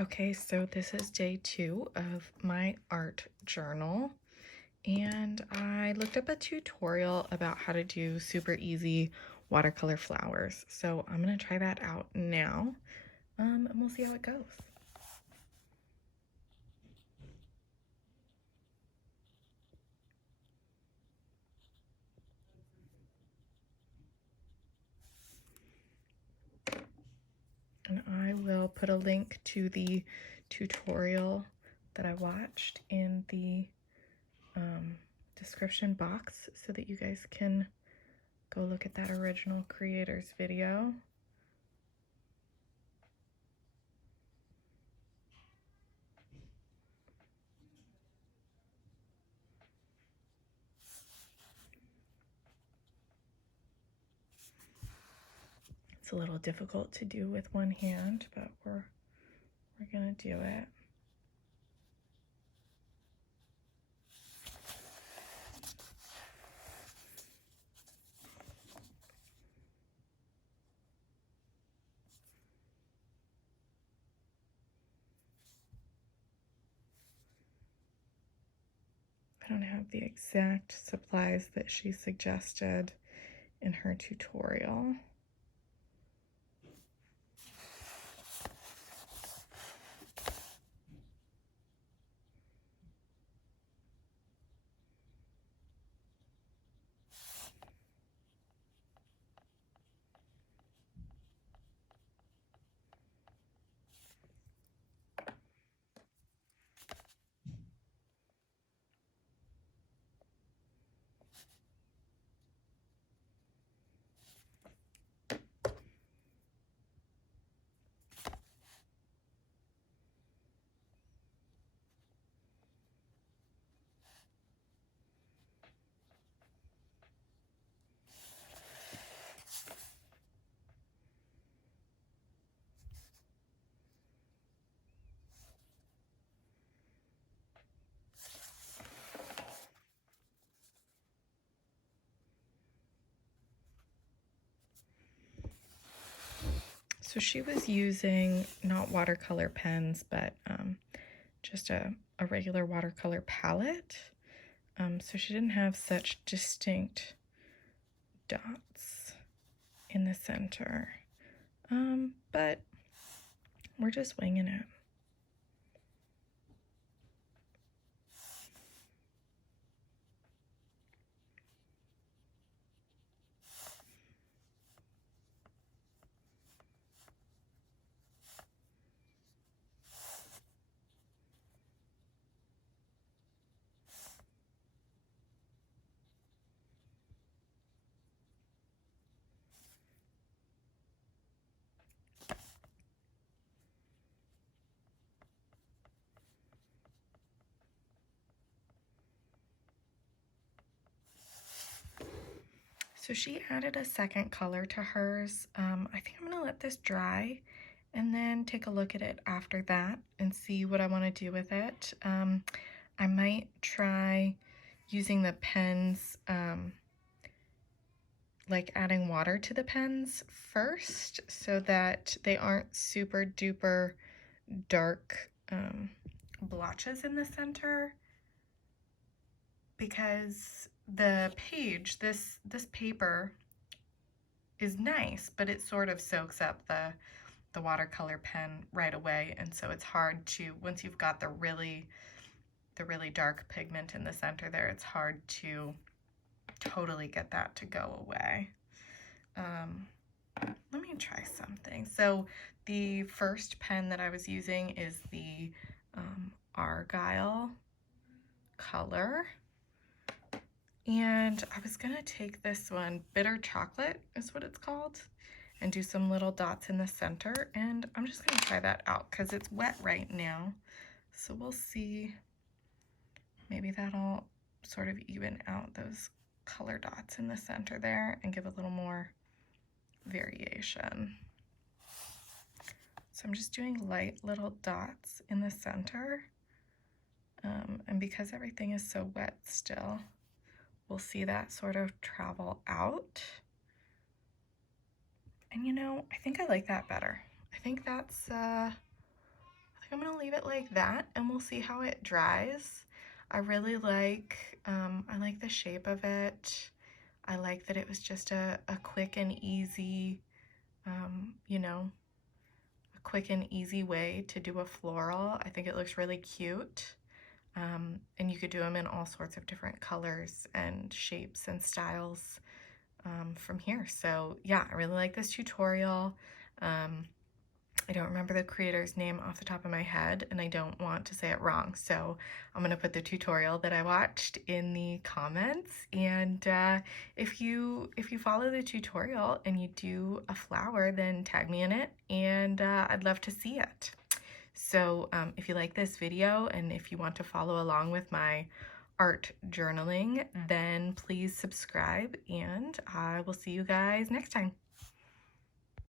Okay, so this is day 2 of my art journal, and I looked up a tutorial about how to do super easy watercolor flowers. So I'm gonna try that out now, and we'll see how it goes. And I will put a link to the tutorial that I watched in the description box so that you guys can go look at that original creators video. It's a little difficult to do with one hand, but we're gonna do it. I don't have the exact supplies that she suggested in her tutorial. So she was using not watercolor pens, but just a regular watercolor palette. So she didn't have such distinct dots in the center. But we're just winging it. So she added a second color to hers. I think I'm gonna let this dry and then take a look at it after that and see what I want to do with it. I might try using the pens, like adding water to the pens first so that they aren't super duper dark blotches in the center, because the page, this paper is nice, but it sort of soaks up the watercolor pen right away, and so it's hard to, once you've got the really dark pigment in the center there, it's hard to totally get that to go away. Let me try something. So the first pen that I was using is the Argyle color. And I was gonna take this one, Bitter Chocolate is what it's called, and do some little dots in the center. And I'm just gonna try that out because it's wet right now. So we'll see, maybe that'll sort of even out those color dots in the center there and give a little more variation. So I'm just doing light little dots in the center. And because everything is so wet still, we'll see that sort of travel out. And you know, I think I like that better. I think that's think I'm gonna leave it like that and we'll see how it dries. I really like, I like the shape of it. I like that it was just a quick and easy, you know, a quick and easy way to do a floral. I think it looks really cute. And you could do them in all sorts of different colors and shapes and styles from here. So yeah, I really like this tutorial. I don't remember the creator's name off the top of my head and I don't want to say it wrong. So I'm going to put the tutorial that I watched in the comments. And if you follow the tutorial and you do a flower, then tag me in it and I'd love to see it. So if you like this video and if you want to follow along with my art journaling, then please subscribe and I will see you guys next time.